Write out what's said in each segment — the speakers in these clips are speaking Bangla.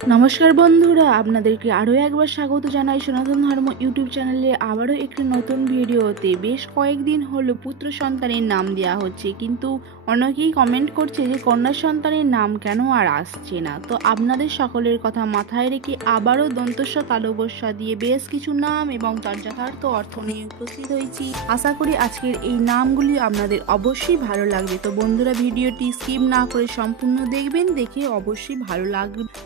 নমস্কার বন্ধুরা, আপনাদেরকে আরও একবার স্বাগত জানাই সনাতন ধর্ম ইউটিউব চ্যানেলে আবারও একটি নতুন ভিডিওতে। বেশ কয়েকদিন হলো পুত্র সন্তানের নাম দেওয়া হচ্ছে, কিন্তু অনেকেই কমেন্ট করছে যে কন্যা সন্তানের নাম কেন আর আসছে না। তো আপনাদের সকলের কথা মাথায় রেখে আবারও দন্তস্ব তালবস্যা দিয়ে বেশ কিছু নাম এবং তার যথার্থ অর্থ নিয়ে উপস্থিত হয়েছি। আশা করি আজকের এই নামগুলি আপনাদের অবশ্যই ভালো লাগবে। তো বন্ধুরা, ভিডিওটি স্কিপ না করে সম্পূর্ণ দেখবেন, দেখে অবশ্যই ভালো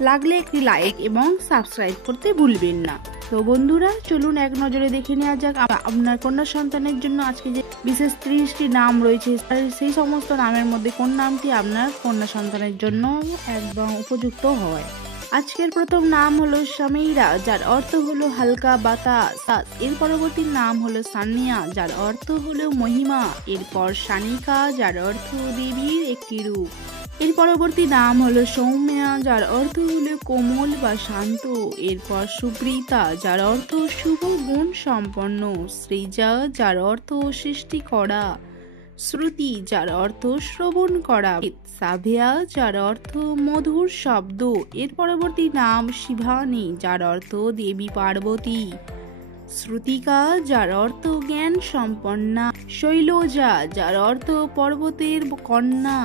লাগলে একটি লাইক এবং সাবস্ক্রাইব করতে ভুলবেন না। তো বন্ধুরা, চলুন এক নজরে দেখে নেওয়া যাক আপনার কন্যা সন্তানের জন্য আজকে যে বিশেষ 30টি নাম রয়েছে, সেই সমস্ত নামের মধ্যে কোন নামটি আপনার কন্যা সন্তানের জন্য একদম উপযুক্ত হয়। আজকের প্রথম নাম হলো সামিরা, যার অর্থ হলো হালকা বাতাস। এর পরবর্তী নাম হলো সানিয়া, যার অর্থ হলো মহিমা। এরপর সানিকা, যার অর্থ দেবীর একটি রূপ। এর পরবর্তী নাম হলো সৌম্যা, যার অর্থ হলো কোমল বা শান্ত। এরপর সুপ্রীতা, যার অর্থ শুভ গুণ সম্পন্ন। সৃজা, যার অর্থ সৃষ্টি করা। শ্রুতি, যার অর্থ শ্রবণ করা। সাভিয়া, যার অর্থ মধুর শব্দ। এর পরবর্তী নাম শিবানী, যার অর্থ দেবী পার্বতী। শ্রুতিকা, যার অর্থ জ্ঞান সম্পন্না। শৈলজা, যার অর্থ পর্বতের কন্যা।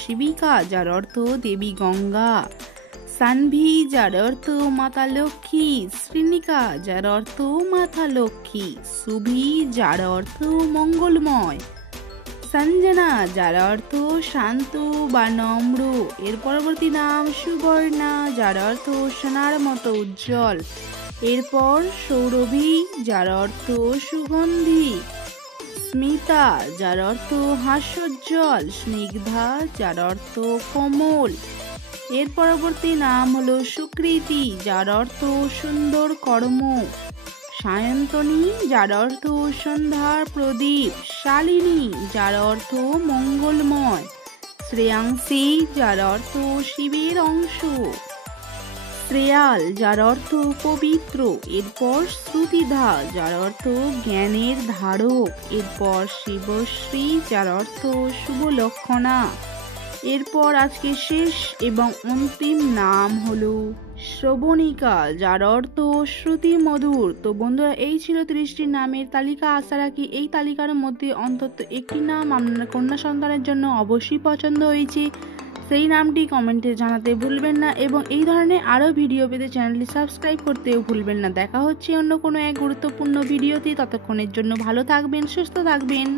শিবিকা, যার অর্থ দেবী গঙ্গা। সানভি, যার অর্থ মাতা লক্ষ্মী। শ্রীনিকা, যার অর্থ মাতা লক্ষ্মী। সুভি, যার অর্থ মঙ্গলময়। সঞ্জনা, যার অর্থ শান্ত বা নম্র। এর পরবর্তী নাম সুবর্ণা, যার অর্থ সোনার মতো উজ্জ্বল। এরপর সৌরভী, যার অর্থ সুগন্ধি। স্মিতা, যার অর্থ হাস্যোজ্জ্বল। স্নিগ্ধা, যার অর্থ কোমল। এর পরবর্তী নাম হলো সুকৃতি, যার অর্থ সুন্দর কর্ম। সায়ন্তনী, যার অর্থ সন্ধ্যার প্রদীপ। শালিনী, যার অর্থ মঙ্গলময়। শ্রেয়াংসী, যার অর্থ শিবের অংশ। শ্রেয়াল, যার অর্থ পবিত্র। এরপর শ্রুতিধা, যার অর্থ জ্ঞানের ধারক। এরপর শিবশ্রী, যার অর্থ শুভ লক্ষণা। এরপর আজকে শেষ এবং অন্তিম নাম হলো শ্রবণিকা, যার অর্থ শ্রুতি মধুর। তো বন্ধুরা, এই ছিল 30টি নামের তালিকা। আশা রাখি এই তালিকার মধ্যে অন্তত একটি নাম আপনার কন্যা সন্তানের জন্য অবশ্যই পছন্দ হয়েছে। সেই নামটি কমেন্টে জানাতে ভুলবেন না এবং এই ধরনের আরও ভিডিও পেতে চ্যানেলটি সাবস্ক্রাইব করতেও ভুলবেন না। দেখা হচ্ছে অন্য কোনো এক গুরুত্বপূর্ণ ভিডিওতে। ততক্ষণের জন্য ভালো থাকবেন, সুস্থ থাকবেন।